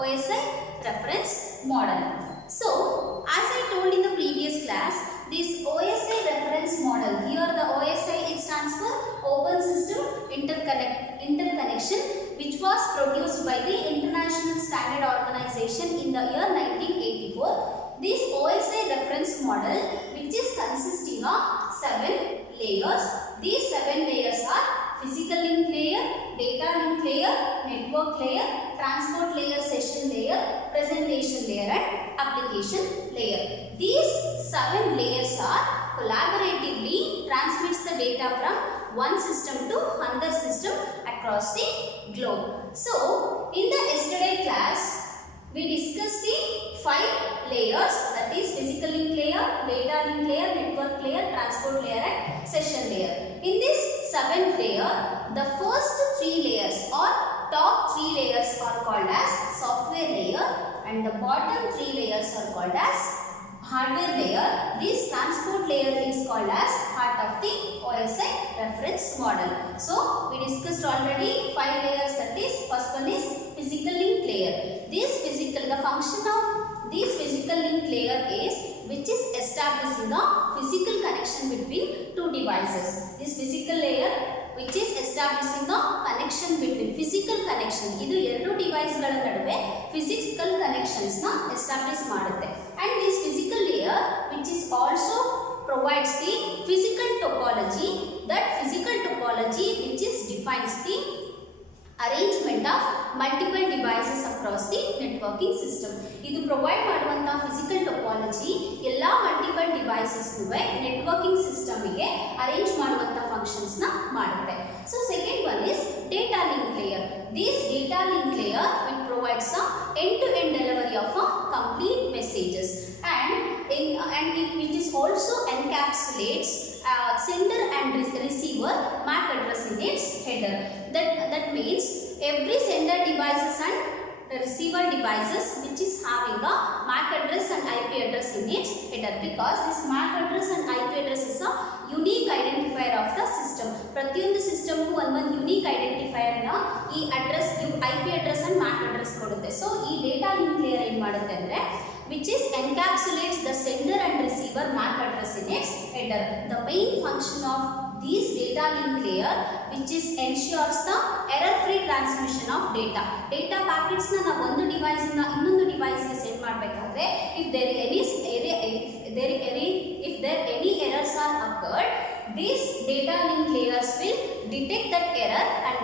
OSI Reference Model. So, as I told in the previous class, this OSI Reference Model, here the OSI, it stands for Open System Interconnection, which was produced by the International Standard Organization in the year 1984. This OSI Reference Model, which is consisting of 7 layers. These 7 layers are physical link layer, data link layer, network layer, transport layer, session layer, presentation layer and application layer. These 7 layers are collaboratively transmits the data from one system to another system across the globe. So, in the yesterday class, we discussed the 5 layers, that is physical link layer, data link layer, network layer, transport layer and session layer. In this 7th layer, the first 3 layers or top 3 layers are called as software layer and the bottom 3 layers are called as hardware layer. This transport layer is called as heart of the OSI reference model. So, we discussed already 5 layers, that is first one is physical link layer. The function of this physical link layer is which is establishing a physical connection between two devices. This physical layer which is establishing a connection between physical connection. ಇದು ಎರಡು device ಗಳ ನಡುವೆ physical connections ನ establish ಮಾಡುತ್ತೆ. And this physical layer which is also provides the physical topology. That physical topology which is defines the arrangement of multiple devices across the networking system. ಇದು provide ಮಾಡುವಂತ physical topology ಎಲ್ಲ multiple devices networking system ಗೆ arrange ಮಾಡುವಂತ functions ನ ಮಾಡುತ್ತೆ. So second one is data link layer. This data link layer it provides a end to end delivery of a complete messages and it is also encapsulates sender and receiver MAC address in its header. That means every sender devices and the receiver devices which is having a MAC address and IP address in its header, because this MAC address and IP address is a unique identifier of the system. ಪ್ರತಿಯೊಂದು system ಒಂದು unique identifier ನ ಈ address IP address and MAC address ಕೊಡುತ್ತೆ. So ಈ data link layer ಏನು ಮಾಡುತ್ತೆ ಅಂದ್ರೆ which is encapsulates the sender and receiver MAC address in its header. The main function of this data link layer which is ensures the error free transmission of data. Data packets na ನಾವು ಒಂದು device ಇಂದ ಇನ್ನೊಂದು device ಗೆ send ಮಾಡಬೇಕಾದ್ರೆ if there any errors are occurred, these data link layers will detect that error and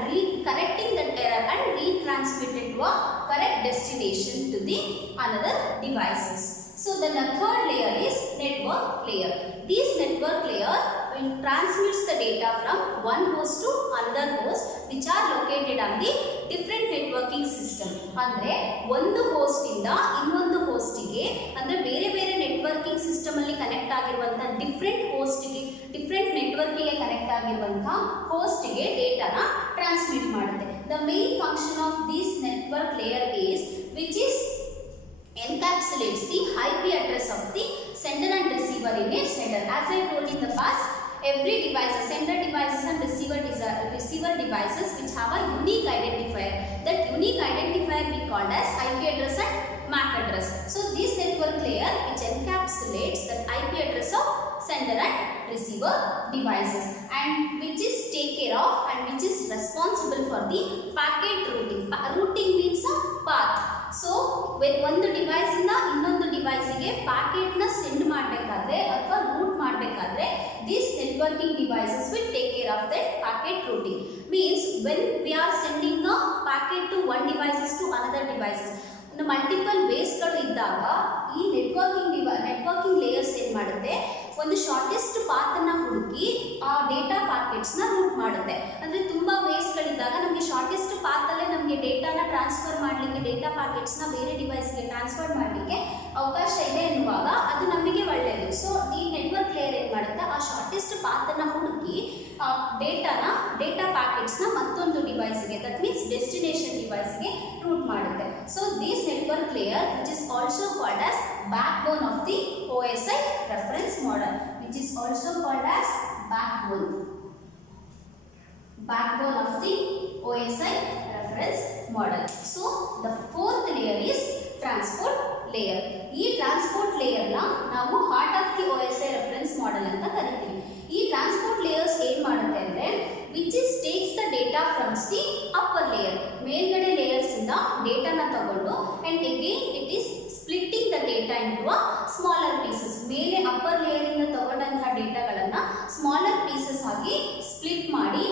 correcting that error and retransmit it to a correct destination to the another devices. So then the third layer is network layer. This network layer will transmits the data from one host to another host which are located on the different networking system. ಅಂದ್ರೆ ಒಂದು host ಇಂದ ಇನ್ನೊಂದು host ಗೆ ಅಂದ್ರೆ ಬೇರೆ ಬೇರೆ networking system ಅಲ್ಲಿ connect ಆಗಿರುವಂತ ಡಿಫರೆಂಟ್ ಹೋಸ್ಟ್ ಗೆ ಡಿಫರೆಂಟ್ ನೆಟ್ವರ್ಕ್ ಗೆ ಕನೆಕ್ಟ್ ಆಗಿರುವಂತ ಹೋಸ್ಟ್ ಗೆ ಡೇಟಾನ ಟ್ರಾನ್ಸ್ಮಿಟ್ ಮಾಡುತ್ತೆ. The main function of this network layer is which is encapsulates the IP address of the sender and receiver in its header. As I told in the past, every device, sender devices and receiver devices which have a unique identifier. That unique identifier we called as IP address and MAC address. So this network layer which encapsulates that IP address of sender and receiver devices and which is take care of and which is responsible for the packet routing. Routing means a path. So when ಒಂದು device ಇಂದ ಇನ್ನೊಂದು device ಗೆ packet ನ send ಮಾಡಬೇಕಾದ್ರೆ ಅಥವಾ root ಮಾಡಬೇಕಾದ್ರೆ these networking devices will take care of that packet routing. Means when we are sending a packet to one devices to another devices, multiple ways ಗಳು ಇದ್ದಾಗ ಈ ನೆಟ್ವರ್ಕಿಂಗ್ ಲೇಯರ್ಸ್ ಏನು ಮಾಡುತ್ತೆ, ಒಂದು ಶಾರ್ಟೆಸ್ಟ್ ಪಾತ್ ಅನ್ನ ಹುಡುಕಿ ಆ ಡೇಟಾ ಪ್ಯಾಕೆಟ್ಸ್ ನ ರೂಟ್ ಮಾಡುತ್ತೆ. ಅಂದ್ರೆ ತುಂಬಾ ವೇಸ್ ಗಳಿದ್ದಾಗ ನಮಗೆ ಶಾರ್ಟೆಸ್ಟ್ ಪಾತ್ ಅಲ್ಲೇ ನಮಗೆ ಡೇಟಾನ ಟ್ರಾನ್ಸ್ಫರ್ ಮಾಡಲಿಕ್ಕೆ, ಡೇಟಾ ಪ್ಯಾಕೆಟ್ಸ್ ನ ಬೇರೆ ಡಿವೈಸ್ಗೆ ಟ್ರಾನ್ಸ್ಫರ್ ಮಾಡಲಿಕ್ಕೆ ಅವಕಾಶ ಇದೆ ಎನ್ನುವಾಗ ಅದು ನಮಗೆ ಒಳ್ಳೆಯದು. ಸೊ ಈ ನೆಟ್ವರ್ಕ್ ಲೇಯರ್ ಏನು ಮಾಡುತ್ತೆ, ಆ ಶಾರ್ಟೆಸ್ಟ್ ಪಾತ್ ಅನ್ನ ಹುಡುಕಿ ಆ ಡೇಟಾ ಪ್ಯಾಕೆಟ್ಸ್ ನ ಮತ್ತೊಂದು ಡಿವೈಸ್ಗೆ, ದಟ್ ಮೀನ್ಸ್ ಡೆಸ್ಟಿನೇಷನ್ ಡಿವೈಸ್ಗೆ ರೂಟ್ ಮಾಡುತ್ತೆ. So this network layer which is also called as backbone of the OSI reference model, which is also called as backbone of the OSI reference model. So the fourth layer is ತಗೊಂಡು and again it is splitting the data into a smaller pieces. ಮೇಲೆ upper layer ಇಂದ ತಗೊಂಡಂತಹ ಡೇಟಾಗಳನ್ನ smaller pieces ಆಗಿ split ಮಾಡಿ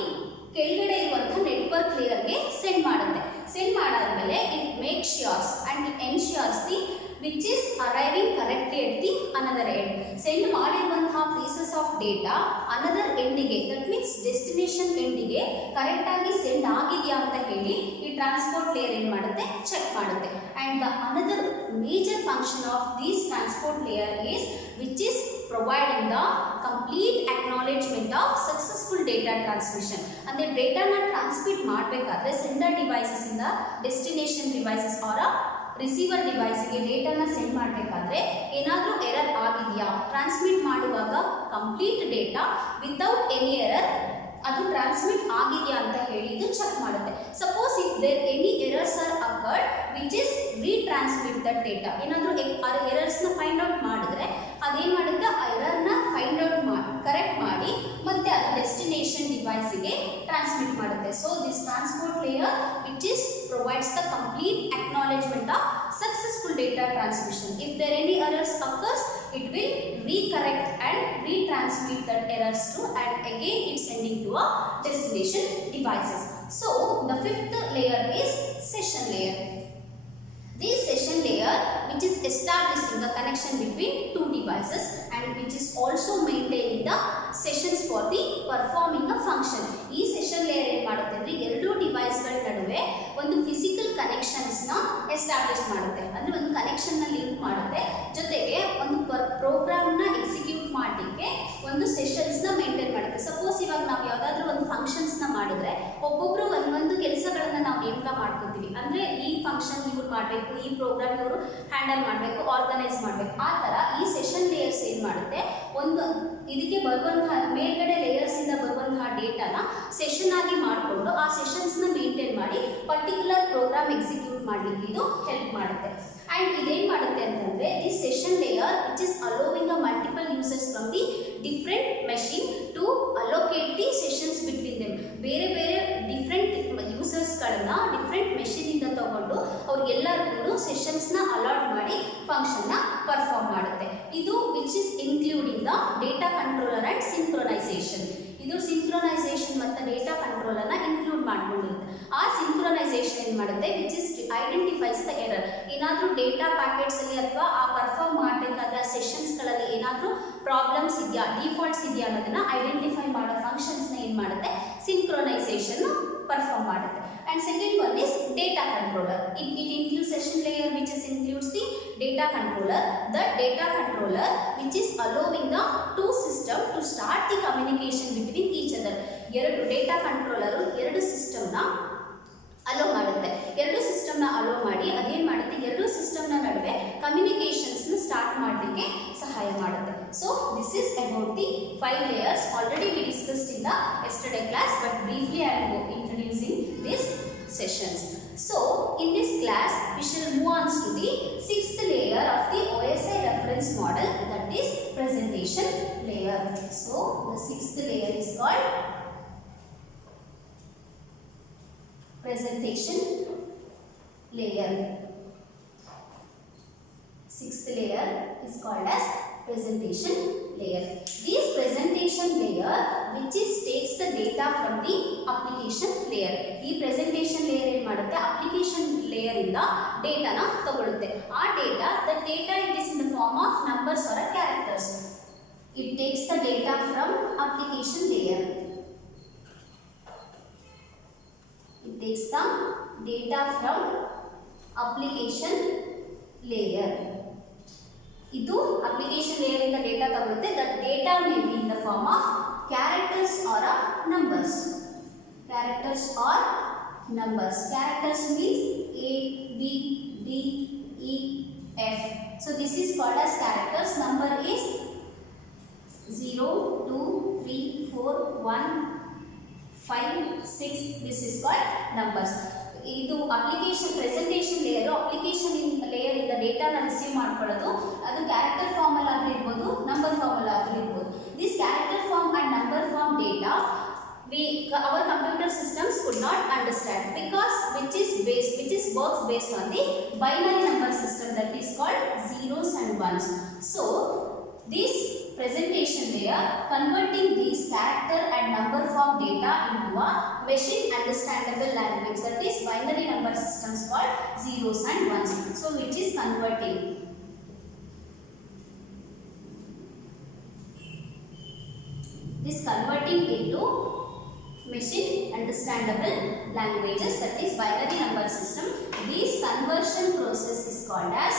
ಕೆಳಗಡೆ ಇರುವಂತಹ network ಲೇಯರ್ಗೆ ಸೆಂಡ್ ಮಾಡುತ್ತೆ. ಸೆಂಡ್ ಮಾಡಾದ್ಮೇಲೆ it make sures and it ensures the which is arriving correctly at the another end. ಸೆಂಡ್ ಮಾಡಿರುವಂತಹ ಪೀಸಸ್ ಆಫ್ ಡೇಟಾ ಅನದರ್ ಎಂಡಿಗೆ, ದಟ್ ಮೀನ್ಸ್ ಡೆಸ್ಟಿನೇಷನ್ ಎಂಡಿಗೆ ಕರೆಕ್ಟ್ ಆಗಿ ಸೆಂಡ್ ಆಗಿದೆಯಾ ಅಂತ ಹೇಳಿ ಈ ಟ್ರಾನ್ಸ್ಪೋರ್ಟ್ ಲೇಯರ್ ಏನು ಮಾಡುತ್ತೆ, ಚೆಕ್ ಮಾಡುತ್ತೆ. And the another major function of this transport layer is which is providing the complete acknowledgement of successful data transmission. ಅಂದರೆ ಡೇಟಾನ ಟ್ರಾನ್ಸ್ಮಿಟ್ ಮಾಡಬೇಕಾದ್ರೆ ಸೆಂಡರ್ ಡಿವೈಸಸ್ ಇಂದ ಡೆಸ್ಟಿನೇಷನ್ ಡಿವೈಸಸ್ ಆರ್ ರಿಸೀವರ್ ಡಿವೈಸ್ಗೆ ಡೇಟಾನ ಸೆಂಡ್ ಮಾಡಬೇಕಾದ್ರೆ ಏನಾದರೂ ಎರರ್ ಆಗಿದೆಯಾ, ಟ್ರಾನ್ಸ್ಮಿಟ್ ಮಾಡುವಾಗ complete data without any error ಅದು ಟ್ರಾನ್ಸ್ಮಿಟ್ ಆಗಿದೆಯಾ ಅಂತ ಹೇಳಿ ಇದು ಚೆಕ್ ಮಾಡುತ್ತೆ. Suppose if there any errors are occurred which is retransmit that data. ಏನಾದರೂ ಎರರ್ಸ್ನ ಫೈಂಡ್ ಔಟ್ ಮಾಡಿದ್ರೆ ಅದೇನು ಮಾಡುತ್ತೆ, ಆ ಎರರ್ನ ಫೈಂಡ್ ಔಟ್ ಮಾಡಿ ಕರೆಕ್ಟ್ ಮಾಡಿ ಮತ್ತೆ ಅದು ಡೆಸ್ಟಿನೇಷನ್ ಡಿವೈಸಿಗೆ ಟ್ರಾನ್ಸ್ಮಿಟ್ ಮಾಡುತ್ತೆ. So this transport layer which is provides the complete acknowledgement of successful data transmission. If there any errors occurs, it will recorrect and retransmit that errors to and again it's sending to a destination devices. So the fifth layer is session layer. This session layer which is establishing the connection between two devices and which is also maintaining the sessions for the performing a function. ಈ session layer ಏನು ಮಾಡುತ್ತೆ ಅಂದರೆ ಎರಡು ಡಿವೈಸ್ಗಳ ನಡುವೆ ಒಂದು physical ಕನೆಕ್ಷನ್ಸ್ನ establish ಮಾಡುತ್ತೆ. ಅಂದರೆ ಒಂದು ಕನೆಕ್ಷನ್ನ ಲಿಂಕ್ ಮಾಡುತ್ತೆ, ಜೊತೆಗೆ ಒಂದು ಪ್ರೋಗ್ರಾಮ್ನ ಎಕ್ಸಿಕ್ಯೂಟ್ ಮಾಡಲಿಕ್ಕೆ ಒಂದು ಸೆಷನ್ಸ್ನ ಮೇಂಟೈನ್ ಮಾಡುತ್ತೆ. ಸಪೋಸ್ ಇವಾಗ ನಾವು ಯಾವುದಾದ್ರೂ ಒಂದು ಫಂಕ್ಷನ್ಸ್ನ ಮಾಡಿದ್ರೆ ಒಬ್ಬೊಬ್ಬರು ಒಂದೊಂದು ಕೆಲಸಗಳನ್ನು ನಾವು ನೇಮಕ ಮಾಡ್ಕೋತೀವಿ. ಅಂದರೆ ಈ ಫಂಕ್ಷನ್ ಇವ್ರು ಮಾಡಬೇಕು, ಈ ಪ್ರೋಗ್ರಾಮ್ ಇವರು ಹ್ಯಾಂಡಲ್ ಮಾಡಬೇಕು, ಆರ್ಗನೈಸ್ ಮಾಡಬೇಕು. ಆ ಥರ ಈ ಸೆಷನ್ ಲೇಯರ್ಸ್ ಏನು ಮಾಡುತ್ತೆ, ಒಂದು ಇದಕ್ಕೆ ಬರುವಂತಹ ಮೇಲ್ಗಡೆ ಲೇಯರ್ಸ್ ಇಂದ ಬರುವಂತಹ ಡೇಟಾನ ಸೆಷನ್ ಆಗಿ ಮಾಡಿಕೊಂಡು ಆ ಸೆಷನ್ಸ್ನ ಮೇಂಟೈನ್ ಮಾಡಿ ಪರ್ಟಿಕ್ಯುಲರ್ ಪ್ರೋಗ್ರಾಮ್ ಎಕ್ಸಿಕ್ಯೂಟ್ ಮಾಡಲಿಕ್ಕೆ ಇದು ಹೆಲ್ಪ್ ಮಾಡುತ್ತೆ. ಆ್ಯಂಡ್ ಇದೇನು ಮಾಡುತ್ತೆ ಅಂತಂದರೆ this session layer which is allowing a multiple users from the different machine to allocate the sessions between them. ಬೇರೆ ಬೇರೆ ಡಿಫ್ರೆಂಟ್ ಯೂಸರ್ಸ್ಗಳನ್ನ ಡಿಫ್ರೆಂಟ್ ಮೆಷಿನಿಂದ ತಗೊಂಡು ಅವ್ರಿಗೆಲ್ಲರಿಗೂ ಸೆಷನ್ಸ್ನ ಅಲಾಟ್ ಮಾಡಿ ಫಂಕ್ಷನ್ನ ಪರ್ಫಾರ್ಮ್ ಮಾಡುತ್ತೆ. ಇದು which is including the data controller and synchronisation. ಇದು synchronisation ಮತ್ತು data ಕಂಟ್ರೋಲನ್ನು include ಮಾಡ್ಕೊಂಡಿರುತ್ತೆ. ಆ ಸಿಂಕ್ರೊನೈಸೇಷನ್ ಏನು ಮಾಡುತ್ತೆ, which is identifies the error. ಏನಾದರೂ ಡೇಟಾ ಪ್ಯಾಕೆಟ್ಸಲ್ಲಿ ಅಥವಾ ಆ ಪರ್ಫಾರ್ಮ್ ಮಾಡಬೇಕಾದ ಸೆಷನ್ಸ್ಗಳಲ್ಲಿ ಏನಾದರೂ ಪ್ರಾಬ್ಲಮ್ಸ್ ಇದೆಯಾ, ಡಿಫಾಲ್ಟ್ಸ್ ಇದೆಯಾ ಅನ್ನೋದನ್ನು ಐಡೆಂಟಿಫೈ ಮಾಡೋ ಫಂಕ್ಷನ್ಸ್ನ ಏನು ಮಾಡುತ್ತೆ, ಸಿಂಕ್ರೊನೈಸೇಷನ್ ಪರ್ಫಾರ್ಮ್ ಮಾಡುತ್ತೆ. And second one is data controller. It includes session layer which includes the data controller. The data controller which is allowing the two system to start the communication between each other. ಎರಡು data controller ಎರಡು ಸಿಸ್ಟಮ್ನ hello ಮಾಡುತ್ತೆ. ಎರಡು ಸಿಸ್ಟಮ್ನ hello ಮಾಡಿ ಅದೇನು ಮಾಡುತ್ತೆ, ಎರಡು ಸಿಸ್ಟಮ್ನ ನಡುವೆ ಕಮ್ಯುನಿಕೇಷನ್ಸ್ನ ಸ್ಟಾರ್ಟ್ ಮಾಡಲಿಕ್ಕೆ ಸಹಾಯ ಮಾಡುತ್ತೆ. So this is about the 5 layers. Already we discussed in the yesterday class, but briefly I am introducing these sessions. So in this class we shall move on to the 6th layer of the OSI reference model, that is presentation layer. So the 6th layer is called presentation layer. 6th layer is called as presentation layer. This presentation layer which is takes the data from the application layer. ಈ presentation layer ಏನು ಮಾಡುತ್ತೆ, application layer ಇಂದ ಡೇಟಾನ ತಗೊಳುತ್ತೆ. ಆ data, the data it is in the form of numbers or characters. It takes the data from application layer. It takes the data from application layer. ಇದು application layer ಇಂದ data ತಗೊಳುತ್ತೆ. That data may be in the form of characters or numbers. Characters or numbers. Characters means A, B, D, E, F. So this is called as characters. Number is 0, 2, 3, 4, 1, 5, 6. This is called numbers. ಇದು application presentation layer. Application layer ಇಂದ ಡೇಟಾನ receive ಮಾಡ್ಕೊಳ್ಳೋದು. ಅದು character ಫಾರ್ಮಲ್ಲಿ ಆಗಲಿ ಇರ್ಬೋದು, number ಫಾರ್ಮಲ್ಲಿ ಆಗಲಿ ಇರ್ಬೋದು. This character form and number form data our computer systems could not understand because which is works based on the the binary number system, that is called zeros and ones. So this presentation layer converting these character and number form data into a machine understandable language, that is binary number systems called zeros and ones. So which is converting. This converting into machine understandable languages, that is binary number system. This conversion process is called as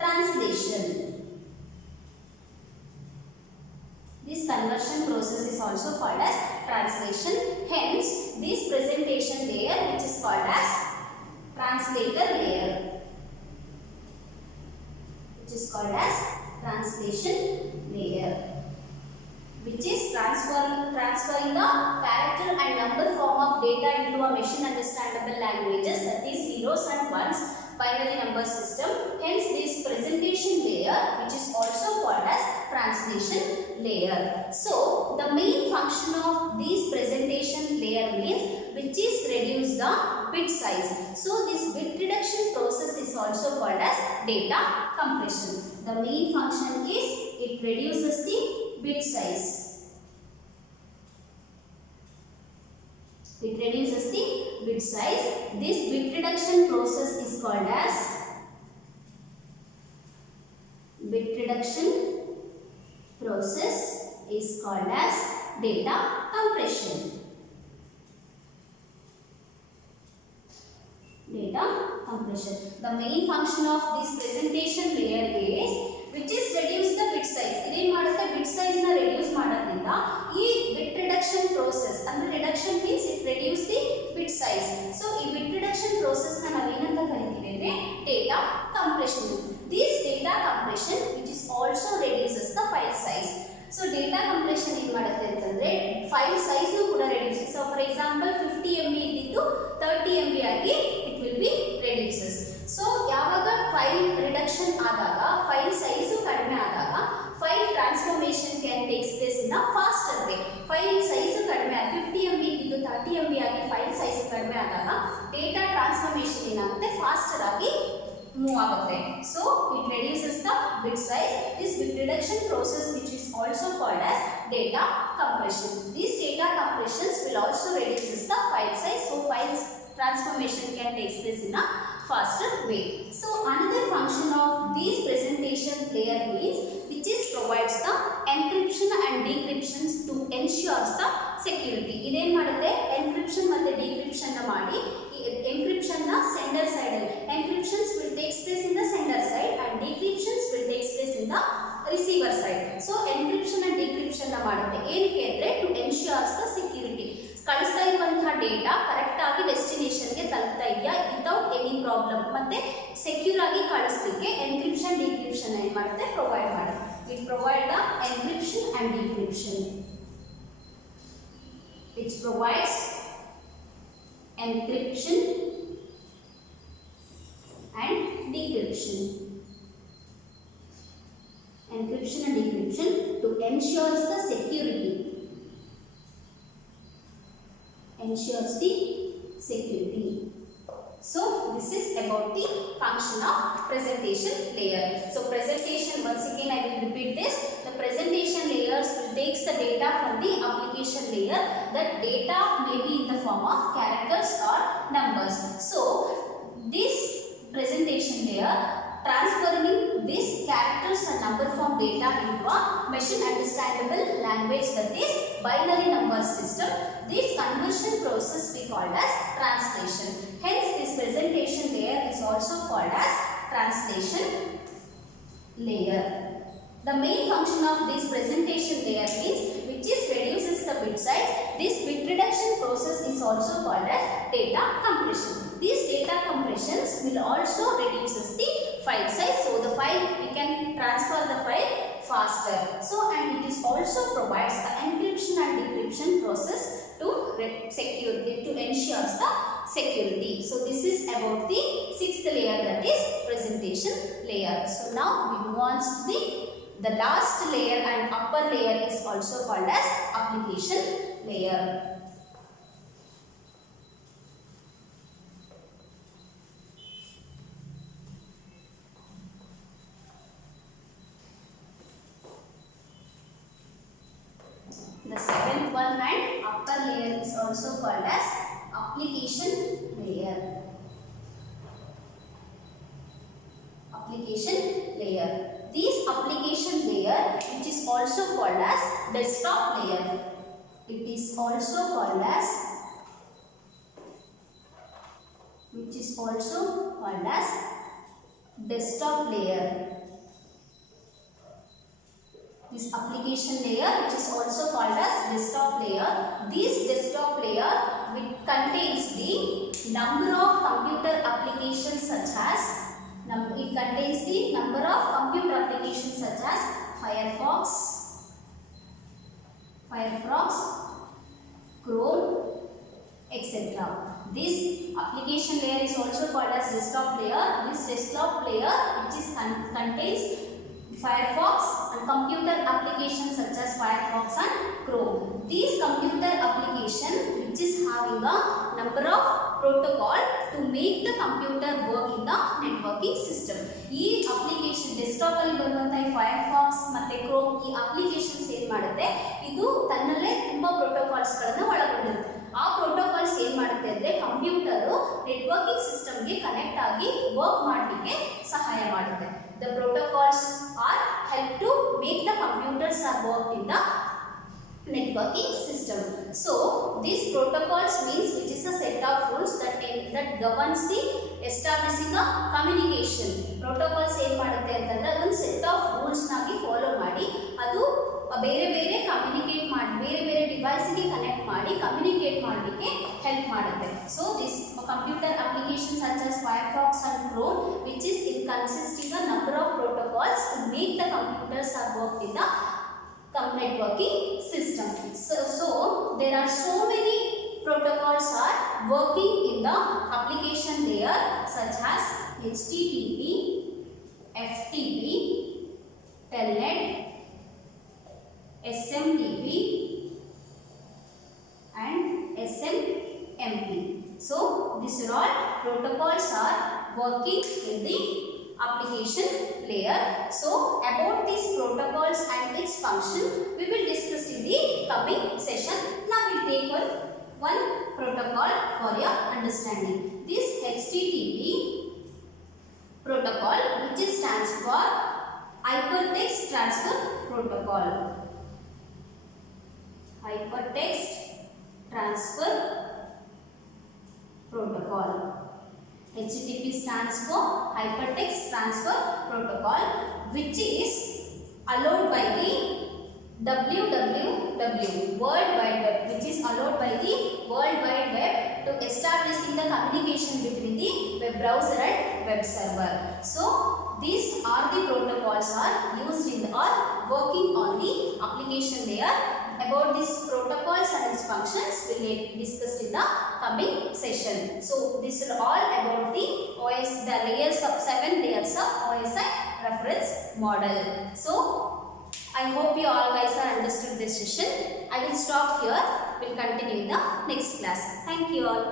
translation. This conversion process is also called as translation. Hence, this presentation layer, which is called as translator layer, translation layer, which is transferring the character and number form of data into a machine understandable languages, that is zeros and ones, binary number system. Hence this presentation layer, which is also called as translation layer. So the main function of this presentation layer means which is reduce the bit size. So this bit reduction process is also called as data compression. The main function is it reduces the bit size. It reduces the bit size. This bit reduction process is called as data compression. The main function of this presentation layer is which is reduce the bit size. Iದೇನು ಮಾಡುತ್ತೆ bit size ನ reduce ಮಾಡೋದ್ರಿಂದ ಈ bit reduction process ಅಂದ್ರೆ reduction means it reduce the bit size. So ಈ bit reduction process ನ ನಾವು ಏನಂತ ಕರೀತೀವಿ ಅಂದ್ರೆ data compression. This data compression which is also reduces the file size. So data compression ಏನು ಮಾಡುತ್ತೆ ಅಂತಂದ್ರೆ file size ನು ಕೂಡ reduce. So for example 50 MB ಇದ್ದಿದ್ದು 30 MB ಆಗಿ it will be reduces. So ಯಾವಾಗ file reduction ಆದಾಗ file size ಕಡಿಮೆ ಆದಾಗ file transformation can take place in a faster way. File size ಕಡಿಮೆ 50 MB ಇದ್ದಿದ್ದು 30 MB ಆಗಿ file size ಕಡಿಮೆ ಆದಾಗ data transformation ಏನಾಗುತ್ತೆ faster ಆಗಿ move ಆಗುತ್ತೆ. So it reduces the bit size. This bit reduction process which is also called as data compression. These data compressions will also reduces the file size. So file transformation can take place in a faster way. So another function of this presentation layer means which is provides the encryption and decryption to ensure the security. ಇದೇನು ಮಾಡುತ್ತೆ encryption ಮತ್ತೆ decryption ನ ಮಾಡಿ encryption ನ sender side ಅಲ್ಲಿ encryptions will take place in the sender side and decryptions will take place in the receiver side. So encryption and decryption ನ ಮಾಡುತ್ತೆ ಏನಕ್ಕೆ ಅಂದ್ರೆ to ensure the security. ಕಳಿಸ್ತಾ ಇರುವಂತಹ ಡೇಟಾ ಕರೆಕ್ಟ್ ಆಗಿ ಡೆಸ್ಟಿನೇಷನ್ ಗೆ ತಲುಪ್ತಾ ಇದೆಯಾ ವಿತೌಟ್ ಎನಿ ಪ್ರಾಬ್ಲಮ್ ಮತ್ತೆ ಸೆಕ್ಯೂರ್ ಆಗಿ ಕಳಿಸಲಿಕ್ಕೆ ಎನ್ಕ್ರಿಪ್ಷನ್ ಡಿಕ್ರಿಪ್ಷನ್ ಏನು ಮಾಡುತ್ತೆ ಪ್ರೊವೈಡ್ ಮಾಡುತ್ತೆ. It provide the encryption and decryption. Which provides encryption and decryption. Encryption and decryption to ensure the security. Ensures the security. So this is about the function of presentation layer. So presentation, once again I will repeat this. The presentation layers will takes the data from the application layer. That data may be in the form of characters or numbers. So this presentation layer transferring this characters and number form data into a machine understandable language, that is binary number system. This conversion process we called as translation. Hence this presentation layer is also called as translation layer. The main function of this presentation layer is which is reduces the bit size. This bit reduction process is also called as data compression. These data compressions will also reduces the file size. So the file we can transfer the file faster. So and it is also provides the encryption and decryption process to ensure the security. So this is about the sixth layer, that is presentation layer. So now we move on to the last layer and upper layer is also called as application layer. The seventh one and upper layer is also called as application layer. Application layer. This application layer, which is also called as desktop layer. It is also called as desktop layer. This application layer, which is also called as desktop layer. This desktop layer which contains the number of computer applications such as Firefox, Chrome, etc. This application layer is also called as desktop layer. This desktop layer which contains Firefox and computer applications such as Firefox and Chrome. These computer application which is having a number of protocol to make the computer work in the networking system. ಈ application desktop ಅಲ್ಲಿ ಬರುವಂತಹ Firefox ಮತ್ತೆ Chrome ಈ applications ಏನು ಮಾಡುತ್ತೆ, ಇದು ತನ್ನಲ್ಲೇ ತುಂಬಾ protocols ಗಳನ್ನು ಒಳಗೊಂಡಿರುತ್ತೆ. ಆ ಪ್ರೋಟೋಕಾಲ್ಸ್ ಏನು ಮಾಡುತ್ತೆ ಅಂದ್ರೆ ಕಂಪ್ಯೂಟರ್ ನೆಟ್ವರ್ಕಿಂಗ್ ಸಿಸ್ಟಮ್ ಗೆ ಕನೆಕ್ಟ್ ಆಗಿ ವರ್ಕ್ ಮಾಡಲಿಕ್ಕೆ ಸಹಾಯ ಮಾಡುತ್ತೆ. The protocols are help to make the computers are work in the networking system. So these protocols means which is a set of rules that governs the establishing a communication. Protocols ಏನು ಮಾಡುತ್ತೆ ಅಂತಂದ್ರೆ ಒಂದು set of rules Nagi follow ಮಾಡಿ ಅದು ಬೇರೆ ಬೇರೆ communicate ಮಾಡಿ ಬೇರೆ ಬೇರೆ ಡಿವೈಸ್ಗೆ ಕನೆಕ್ಟ್ ಮಾಡಿ ಕಮ್ಯುನಿಕೇಟ್ ಮಾಡಲಿಕ್ಕೆ ಹೆಲ್ಪ್ ಮಾಡುತ್ತೆ. So this computer application such as Firefox and Chrome which is in consisting a number of protocols to make the computers are work in the networking system. So there are so many protocols are working in the application layer such as HTTP, FTP, Telnet, SMTP and SMMP. So these are all protocols are working in the application layer. So about these protocols and its function we will discuss in the coming session. Now we will take one protocol for your understanding. This HTTP protocol which stands for Hypertext Transfer Protocol. Hypertext Transfer Protocol. HTTP stands for Hypertext Transfer Protocol, which is allowed by the WWW, World Wide Web, which is allowed by the World Wide Web to establishing the communication between the web browser and web server. So these are the protocols are used in or working on the application layer. About these protocols and its functions we will discuss in the coming session. So this is all about the layers of 7 layers of OSI reference model. So I hope you all guys are understood this session. I will stop here. We will continue in the next class. Thank you all.